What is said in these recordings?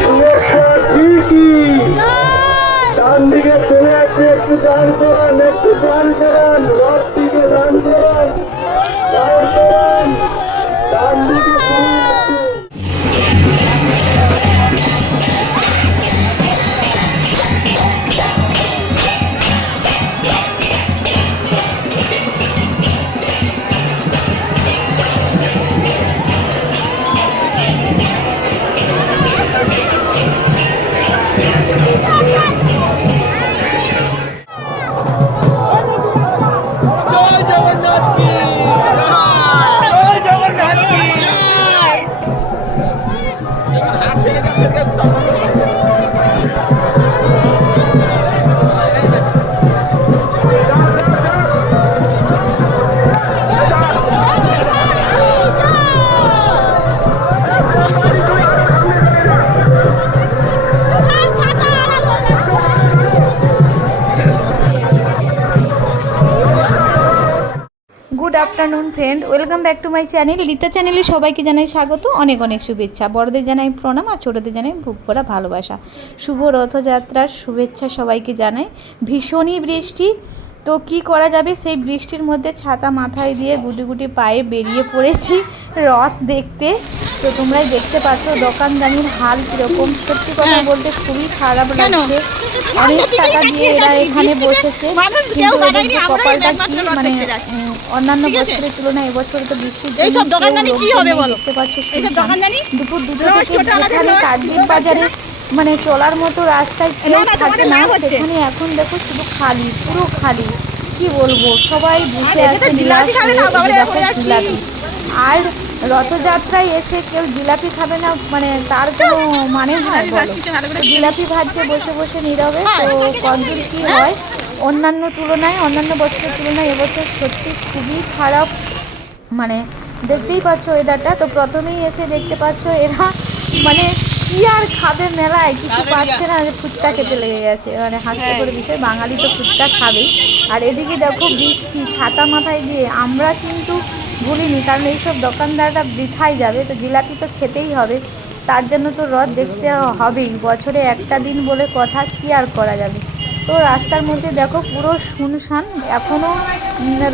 শুভেচ্ছা ঠিকই ডান দিকে চলে আসছে একটু দান করান একটু দান করান রথ দিকে দান করান দান করান ডান দিকে ব্যাক টু মাই চ্যানেল লিতা চ্যানেলে সবাইকে জানাই স্বাগত। অনেক অনেক শুভেচ্ছা। বড়দের জানাই প্রণাম আর ছোটদের জানাই বুক ভরা ভালোবাসা। শুভ রথযাত্রার শুভেচ্ছা সবাইকে জানাই। ভীষণই বৃষ্টি। তো কি করা যাবে? সেই বৃষ্টির মধ্যে ছাতা মাথায় দিয়ে গুটি গুটি পায়ে বেরিয়ে পড়েছি রথ দেখতে। তো তোমরাই দেখতে পাচ্ছ দোকানদানির হাল কীরকম। সত্যি কথা বলতে খুবই খারাপ লাগছে। অনেক টাকা দিয়ে এরা এখানে বসেছে। কিন্তু এদের যে কপালটা কি মানে অন্যান্য বছরের তুলনায় এবছর তো বৃষ্টির? দেখতে পাচ্ছ? দুপুর দুটো থেকে রোজ কাকদ্বীপ বাজারে মানে চলার মতো রাস্তায় কেউ থাকে না সেখানে এখন দেখো শুধু খালি পুরো খালি। কি বলব? সবাই বসে আছে আর রথযাত্রায় এসে কেউ জিলাপি খাবে না মানে তার কোনো মানে হয় বলো। জিলাপি ভাজছে বসে বসে নীরবে। হ্যাঁ, তো কতদূর কী হয়। অন্যান্য তুলনায় অন্যান্য বছরের তুলনায় এবছর সত্যি খুবই খারাপ। মানে দেখতেই পাচ্ছ ওয়েদারটা তো প্রথমেই এসে দেখতে পাচ্ছ এরা মানে কি আর খাবে মেলায়? কিছু পাচ্ছে না যে ফুচকা খেতে লেগে গেছে। মানে হাস্যকর বিষয় বাঙালি তো ফুচকা খাবেই। আর এদিকে দেখো বৃষ্টি ছাতা মাথায় দিয়ে আমরা কিন্তু ভুলিনি কারণ এইসব দোকানদাররা বৃথাই যাবে তো জিলাপি তো খেতেই হবে। তার জন্য তো রথ দেখতে হবেই বছরে একটা দিন বলে কথা কি আর করা যাবে? তো রাস্তার মধ্যে দেখো পুরো শুনশান এখনও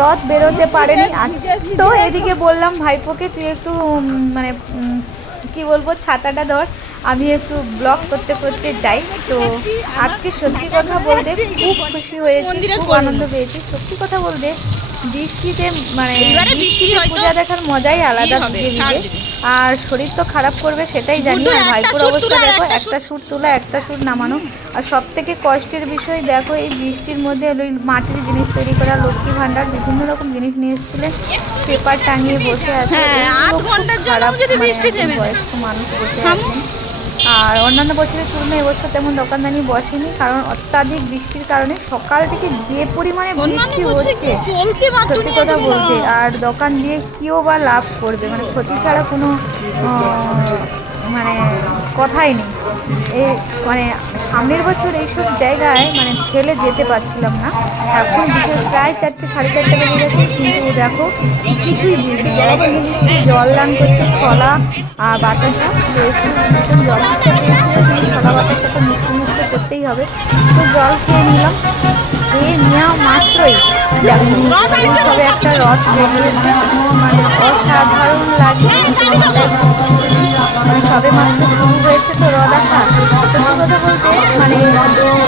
রথ বেরোতে পারেনি। তো এদিকে বললাম ভাইপোকে তুই একটু মানে কি বলব ছাতাটা ধর আমি একটু ব্লগ করতে করতে যাই। তো আজকে সত্যি কথা বলতে খুব খুশি হয়েছি খুব আনন্দ পেয়েছি। সত্যি কথা বলতে বৃষ্টিতে মানে বৃষ্টিতে পূজা দেখার মজাই আলাদা ভিজে দেবে। আর শরীর তো খারাপ করবে সেটাই জানি আর ভাইপোর অবস্থা দেখো একটা সুর তোলা একটা সুর নামানো। আর সব থেকে কষ্টের বিষয় দেখো এই বৃষ্টির মধ্যে ওই মাটির জিনিস তৈরি করা লক্ষ্মী ভাণ্ডার বিভিন্ন রকম জিনিস নিয়ে এসেছিলেন পেপার টাঙিয়ে বসে আছে। হ্যাঁ, খারাপ, মানে। বয়স্ক মানুষ বসে আছেন। আর অন্যান্য বছরের তুলনায় এবছর তেমন দোকানদানি বসেনি কারণ অত্যাধিক বৃষ্টির কারণে সকাল থেকে যে পরিমাণে বৃষ্টি হচ্ছে সত্যি কথা বলতে আর দোকান দিয়ে কেউ বা লাভ করবে? মানে ক্ষতি ছাড়া কোনো মানে কথাই নেই। এই মানে সামনের বছর এইসব জায়গায় মানে ফেলে যেতে পারছিলাম না। এখন বিশেষ প্রায় চারটে, সাড়ে চারটে বেজে গেছে, কিন্তু দেখো কিছুই বুঝিনি যারা জল দান করছে, ছলা আর বাতাসা। ভীষণ জল দিতে পেরেছিল কিন্তু ছলা তো মুখে মুখে করতেই হবে। তো জল খেয়ে নিলাম। খেয়ে নেওয়া মাত্রই সবে একটা রথ বেরিয়েছে। মানে অসাধারণ লাগছে। মানে সবে মাত্র শুরু হয়েছে তো রথ আসা। সত্যি কথা বলতে মানে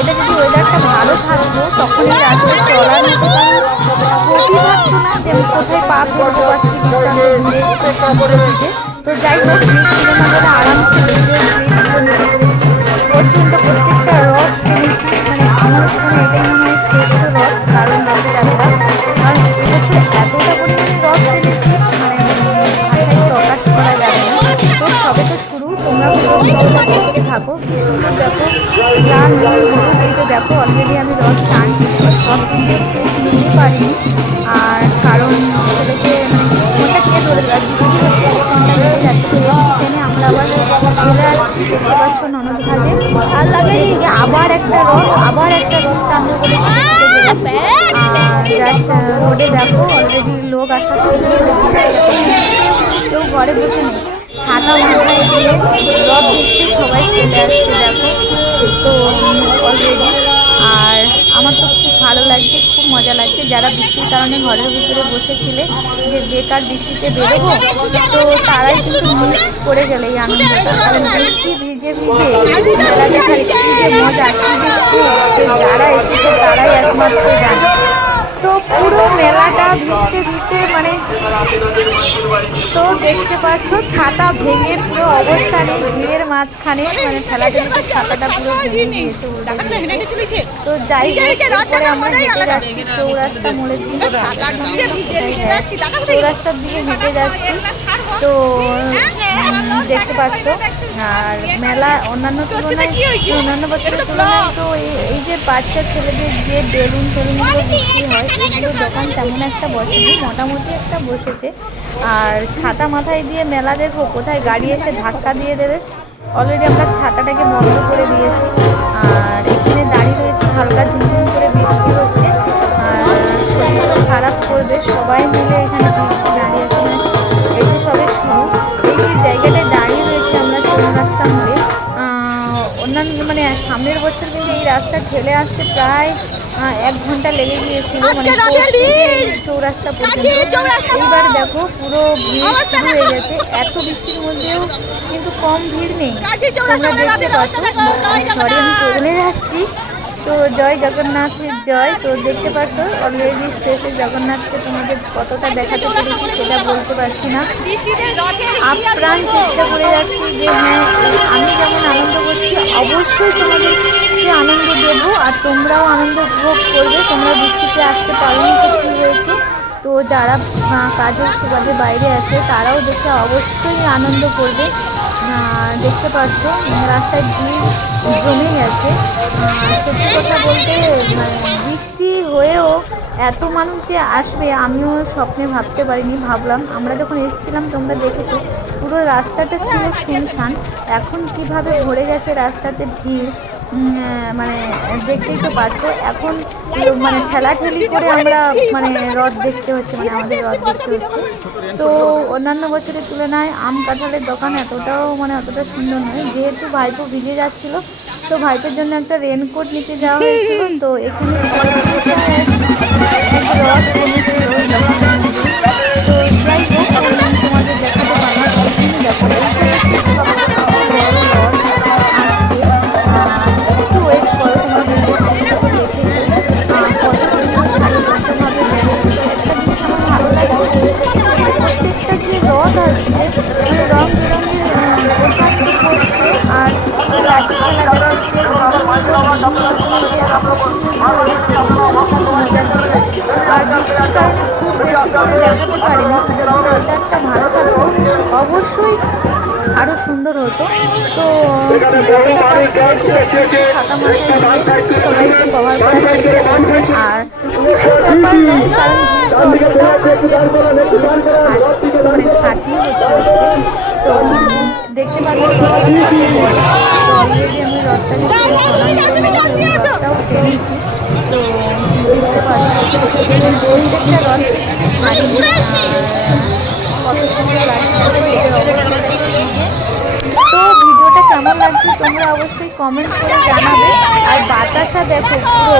এটা যদি ওয়েদারটা ভালো থাকতো, তখন এই রাস্তায় চলার মতো স্কোপই থাকতো না যে আমি কোথায় পা ফেলব বা তো যাই হোক আরামসে দেখো লাল নীল হলুদ এই তো দেখো অলরেডি আমি রথ টানছি সব কিন্তু নিতে পারিনি। আর কারণ ছেলেকে মানে ফোনটা কে ধরে বৃষ্টি হচ্ছে ফোনটা ধরে যাচ্ছে তো ট্রেনে আমরা আবার চলে আসছি দেখতে পাচ্ছ ননদ ভাজে। আর লাগে আবার একটা রথ আবার একটা রথ টানবো বলে জাস্ট রোডে দেখো অলরেডি লোক আসা কেউ ঘরে বসে নেই। ছাতা মাথায় দিয়ে রথ দেখতে সবাই চলে আসছে, দেখো। তো অলরেডি আর আমার তো খুব ভালো লাগছে, খুব মজা লাগছে। যারা বৃষ্টির কারণে ঘরের ভিতরে বসেছিলে, যে বেকার বৃষ্টিতে বেরোবো, তো তারাই কিন্তু মিস করে গেলে এই আনন্দটা। কারণ বৃষ্টি ভিজে ভিজে মেলা দেখার যে মজা, কি যে যারা এসেছে তারাই একমাত্র জানে। তো পুরো মেলাটা ভিজতে ভিজতে মানে তো দেখতে পাচ্ছ ছাতা ভেঙে পুরো অবস্থা নেই ভিড়ের মাঝখানে মানে ঠেলাঠেলিতে ছাতাটা পুরো ভেঙে গিয়েছে তো যাই তারপরে আমরা হেঁটে যাচ্ছি চৌরাস্তা মোড়ের দিকে চৌরাস্তার দিকে হেঁটে যাচ্ছি। তো দেখতে পাচ্ছ আর মেলা অন্যান্য তুলনায় অন্যান্য বছরের তুলনায় তো এই- যে বাচ্চা ছেলেদের যে বেলুন টেলুনগুলো বিক্রি হয় এগুলোর দোকান তেমন একটা বসেনি মোটামুটি একটা বসেছে। আর ছাতা মাথায় দিয়ে মেলা দেখো কোথায় গাড়ি এসে ধাক্কা দিয়ে দেবে। অলরেডি আমরা ছাতাটাকে বন্ধ করে দিয়েছি। আর এখানে দাঁড়িয়ে রয়েছে হালকা ঝিমঝিম করে বৃষ্টি হচ্ছে। আর শরীরটা খারাপ করবে সবাই মিলে এখানে বৃষ্টি রয়েছে আমরা যখন রাস্তা মোড়ে অন্যান্য মানে সামনের বছর কিন্তু এই রাস্তা ঠেলে আসতে প্রায় এক ঘণ্টা লেগে গিয়েছিল। মানে চৌরাস্তা পর্যন্ত। এইবার দেখো পুরো ভিড় শুরু হয়ে গেছে। এত বৃষ্টির মধ্যেও কিন্তু কম ভিড় নেই। আমরা দেখতে পাচ্ছি। সরি আমি চলে যাচ্ছি। তো জয় জগন্নাথের জয়। তো দেখতে পাচ্ছ অলরেডি শেষে জগন্নাথকে তোমাদের কতটা দেখাতে পেরেছি সেটা বলতে পারছি না। আপ্রাণ চেষ্টা করে যাচ্ছি যে হ্যাঁ আমি যেমন আনন্দ করছি, অবশ্যই তোমাদেরকে আনন্দ দেবো আর তোমরাও আনন্দ উপভোগ করবে। তোমরা বৃষ্টিতে আসতে পারো তো কী হয়েছে? তো যারা কাজের সুবাদে বাইরে আছে, তারাও দেখে অবশ্যই আনন্দ করবে। দেখতে পাচ্ছ রাস্তায় ভিড় জমে গেছে। সত্যি কথা বলতে মানে বৃষ্টি হয়েও এত মানুষ যে আসবে, আমিও স্বপ্নে ভাবতে পারিনি, ভাবলাম আমরা যখন এসেছিলাম, তোমরা দেখেছ, পুরো রাস্তাটা ছিল শুনশান। এখন কীভাবে ভরে গেছে রাস্তাতে ভিড় মানে দেখতেই তো পাচ্ছ। এখন মানে ঠেলাঠেলি করে আমরা মানে রথ দেখতে হচ্ছে মানে আমাদের রথ দেখতে হচ্ছে। তো অন্যান্য বছরের তুলনায় আম কাঁঠালের দোকান এতটাও মানে অতটা সুন্দর নয়। যেহেতু ভাইপো ভিজে যাচ্ছিল, তো ভাইপোর জন্য একটা রেনকোট নিতে যাওয়া হয়েছিল। তো এখানে রথ তো যতটা পারছি দেখতে দেখতে ছাতা মাথায় দিয়ে সবাই একটু কভার করার চেষ্টা করছে আর কিছু ব্যাপার নয় কারণ ভিড়টা অতটাও নয় যে বেশি মানে খাটনি হতে হচ্ছে তো দেখতে পাচ্ছি অলরেডি আমি রথটাকে টেনেছি তো দেখতে পাচ্ছি। প্রত্যেকটা রথ কত সুন্দর লাগছে লাগছে তোমরা অবশ্যই কমেন্ট করে জানাবে। আর বাতাসা দেখো পুরো,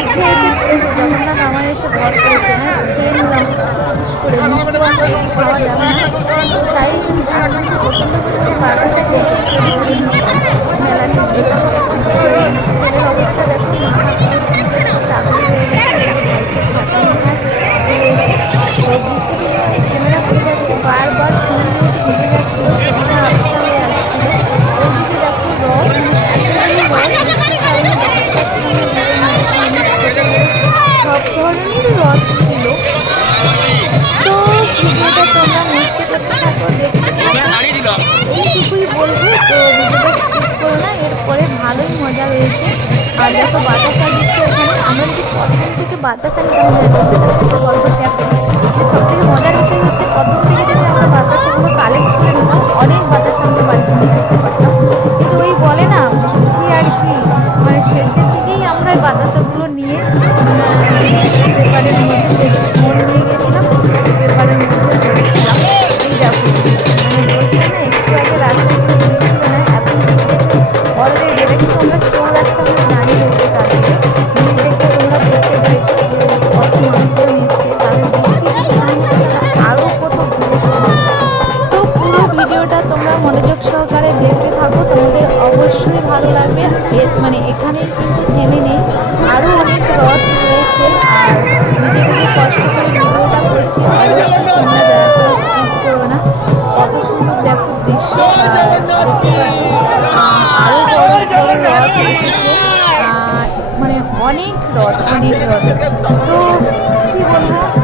উঠে এসে পড়েছে। জগন্নাথ আমার এসে ঘর করেছে হ্যাঁ খেয়ে নিলাম করে, মিষ্টি মাংস বেশি খাওয়া যাবে না। তাই আমি প্রচণ্ড পরিমাণে বাতাসা খেয়ে মেলাতে ছেলের অবস্থা দেখো গেছে, ছাতা মাথায় রয়েছে। বৃষ্টি আর দেখো বাতাসা দিচ্ছে ওখানে। আমরা যদি থেকে বাতাসা নিতাম মানে অনেক রথ অনেক রথ। তো কি বলব?